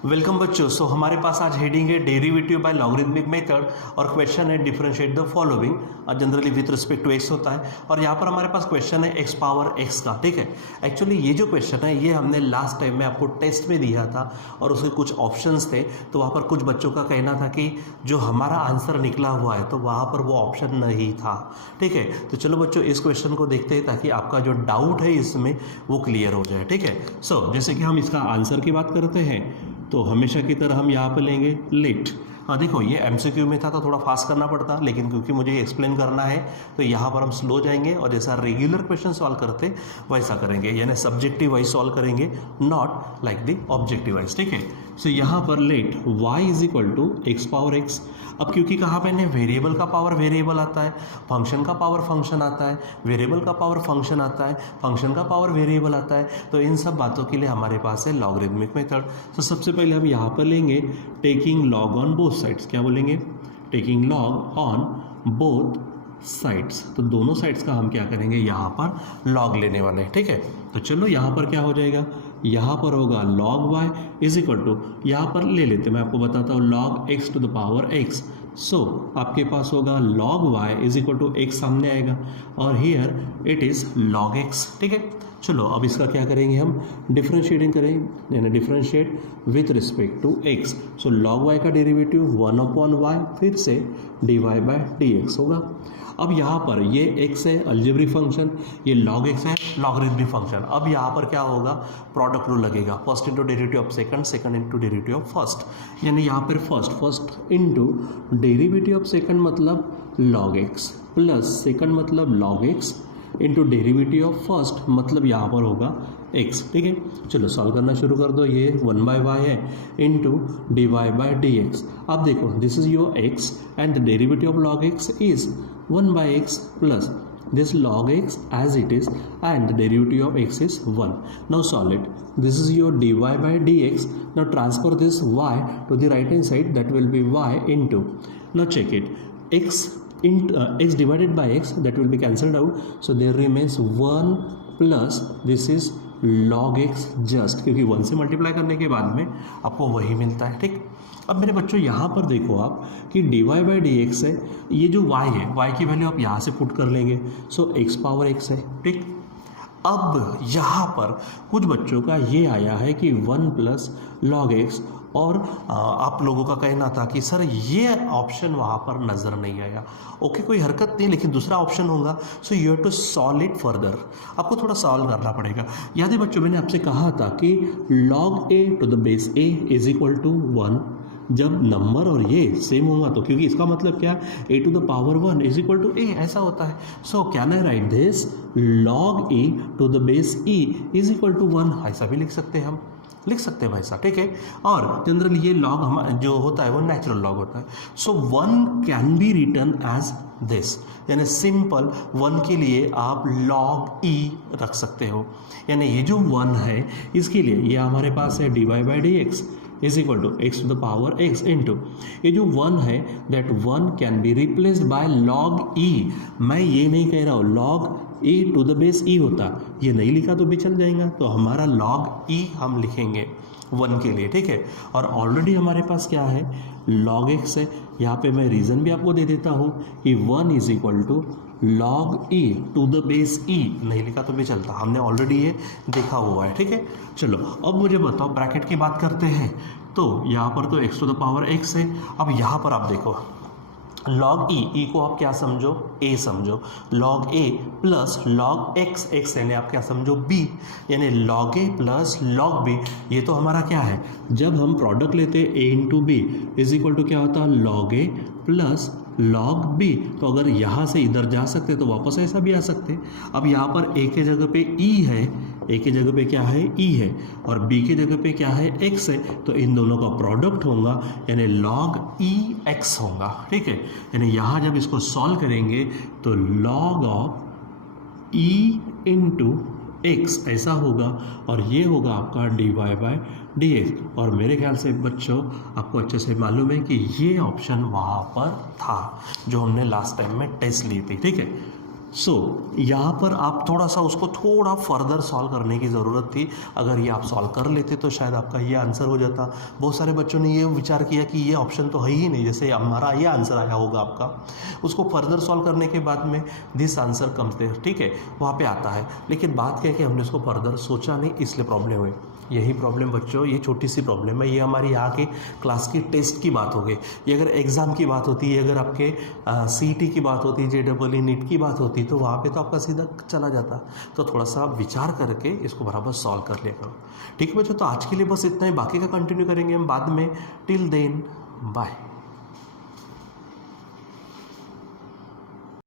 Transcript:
Welcome बच्चों। हमारे पास आज हेडिंग है डेरिवेटिव बाय लॉगरिथमिक मेथड और क्वेश्चन है differentiate the following. Generally with respect to x होता है और यहाँ पर हमारे पास क्वेश्चन है एक्स पावर एक्स का। ठीक है, एक्चुअली ये जो क्वेश्चन है ये हमने लास्ट टाइम में आपको टेस्ट में दिया था और उसके कुछ ऑप्शंस थे। तो वहाँ पर कुछ बच्चों का कहना था कि जो हमारा आंसर निकला हुआ है तो वहाँ पर वो ऑप्शन नहीं था। ठीक है, तो चलो बच्चों इस क्वेश्चन को देखते हैं ताकि आपका जो डाउट है इसमें वो क्लियर हो जाए। ठीक है, जैसे कि हम इसका आंसर की बात करते हैं तो हमेशा की तरह हम यहाँ पर लेंगे लेट। हाँ देखो, ये एमसीक्यू में था तो थोड़ा फास्ट करना पड़ता, लेकिन क्योंकि मुझे एक्सप्लेन करना है तो यहाँ पर हम स्लो जाएंगे और जैसा रेगुलर क्वेश्चन सॉल्व करते वैसा करेंगे, यानी सब्जेक्टिव वाइज सॉल्व करेंगे, not like the objective wise. ठीक है, यहाँ पर let y is equal to x power x. अब क्योंकि कहाँ पे ने वेरिएबल का पावर वेरिएबल आता है, फंक्शन का पावर फंक्शन आता है, वेरिएबल का पावर फंक्शन आता है, फंक्शन का पावर वेरिएबल आता है, तो इन सब बातों के लिए हमारे पास है लॉगरिथमिक मेथड। तो सबसे पहले हम यहाँ पर लेंगे taking log on both sides. क्या बोलेंगे? Taking log on both sides. तो दोनों साइड्स का हम क्या करेंगे, यहाँ पर लॉग लेने वाले हैं। ठीक है, तो चलो यहाँ पर क्या हो जाएगा, यहाँ पर होगा log y is equal to, यहाँ पर ले लेते मैं आपको बताता हूँ log x to the power x। आपके पास होगा log y is equal to x सामने आएगा और here it is log x। ठीक है, चलो अब इसका क्या करेंगे, हम डिफरेंशिएटिंग करेंगे, यानी differentiate with respect to x। log y का डेरिवेटिव 1/y फिर से dy बाय dx होगा। अब यहाँ पर ये x है अलजेब्रिक फंक्शन, ये log x है लॉगरिथमिक फंक्शन। अब यहाँ पर क्या होगा, प्रोडक्ट रूल लगेगा, first into derivative of second, second into derivative of first, यानी यहाँ पर first into derivative of second मतलब log x प्लस सेकंड मतलब log x into derivative of first मतलब यहाँ पर होगा x। ठीक है, चलो सॉल्व करना शुरू कर दो। ये 1/y है इंटू dy बाय dx। अब देखो this is your x and the derivative of log x is 1/x plus this log x as it is and the derivative of x is 1. Now solve it. This is your dy by dx. Now transfer this y to the right hand side, that will be y into, now check it, x x divided by x, that will be cancelled out, so there remains 1 plus this is log x just, क्योंकि 1 से multiply करने के बाद में आपको वही मिलता है। ठीक, अब मेरे बच्चों यहाँ पर देखो आप कि dy बाई डी एक्स है, ये जो y है y की वैल्यू आप यहाँ से पुट कर लेंगे, x पावर x है। ठीक, अब यहाँ पर कुछ बच्चों का ये आया है कि 1 प्लस log x, और आप लोगों का कहना था कि सर ये ऑप्शन वहाँ पर नज़र नहीं आया। ओके, कोई हरकत नहीं, लेकिन दूसरा ऑप्शन होगा, so you have to solve it further. आपको थोड़ा सॉल्व करना पड़ेगा। याद है बच्चों, मैंने आपसे कहा था कि log a to the base a is equal to 1। जब नंबर और ये सेम होगा तो, क्योंकि इसका मतलब क्या, a to the power 1 is equal to a, ऐसा होता है। So can I write this log e to the base e is equal to 1, ऐसा भी लिख सकते हैं, हम लिख सकते हैं वैसा। ठीक है, और जनरली ये लॉग हम जो होता है वो नेचुरल लॉग होता है। 1 can be written as this, यानी सिंपल 1 के लिए आप log e रख सकते हो, यानी ये जो 1 है इसके लिए ये हमारे पास है dy by d x is equal to x to the power x into ये जो 1 है, that 1 can be replaced by log e। मैं ये नहीं कह रहा हूँ log e to the base e होता, ये नहीं लिखा तो भी चल जाएगा, तो हमारा log e हम लिखेंगे 1 के लिए। ठीक है, और ऑलरेडी हमारे पास क्या है, log x है। यहाँ पे मैं रीज़न भी आपको दे देता हूँ कि 1 is equal to log e to the base e, नहीं लिखा तो भी चलता, हमने ऑलरेडी ये देखा हुआ है। ठीक है, चलो अब मुझे बताओ, ब्रैकेट की बात करते हैं तो यहाँ पर तो x to the power x है। अब यहाँ पर आप देखो log e को आप क्या समझो, a समझो, log a plus log x यानी आप क्या समझो b, यानी log a plus log b। ये तो हमारा क्या है, जब हम प्रोडक्ट लेते a into b is equal to क्या होता है log a plus log b। तो अगर यहाँ से इधर जा सकते तो वापस ऐसा भी आ सकते। अब यहाँ पर a के जगह पे e है, a के जगह पे क्या है e है, और b के जगह पे क्या है x है, तो इन दोनों का प्रोडक्ट होगा यानी log e x होगा। ठीक है, यानी यहाँ जब इसको सॉल्व करेंगे तो log of e into x ऐसा होगा, और ये होगा आपका dy बाय dx। और मेरे ख्याल से बच्चों आपको अच्छे से मालूम है कि ये ऑप्शन वहाँ पर था जो हमने लास्ट टाइम में टेस्ट ली थी। ठीक है, सो यहाँ पर आप थोड़ा सा उसको थोड़ा फर्दर सॉल्व करने की ज़रूरत थी। अगर ये आप सॉल्व कर लेते तो शायद आपका ये आंसर हो जाता। बहुत सारे बच्चों ने ये विचार किया कि ये ऑप्शन तो है ही नहीं, जैसे हमारा ये आंसर आया होगा आपका, उसको फर्दर सॉल्व करने के बाद में दिस आंसर कम्स देयर, ठीक है, वहाँ पे आता है। लेकिन बात क्या है कि हमने उसको फर्दर सोचा नहीं, इसलिए प्रॉब्लम हुई। यही प्रॉब्लम बच्चों, ये छोटी सी प्रॉब्लम है, ये हमारी यहाँ के क्लास की टेस्ट की बात हो गई। ये अगर एग्ज़ाम की बात होती है, अगर आपके CET की बात होती, JEE नीट की बात होती, तो वहाँ पे तो आपका सीधा चला जाता। तो थोड़ा सा विचार करके इसको बराबर सॉल्व कर लिया करो। ठीक है बच्चों, तो आज के लिए बस इतना ही, बाकी का कंटिन्यू करेंगे हम बाद में। Till then bye.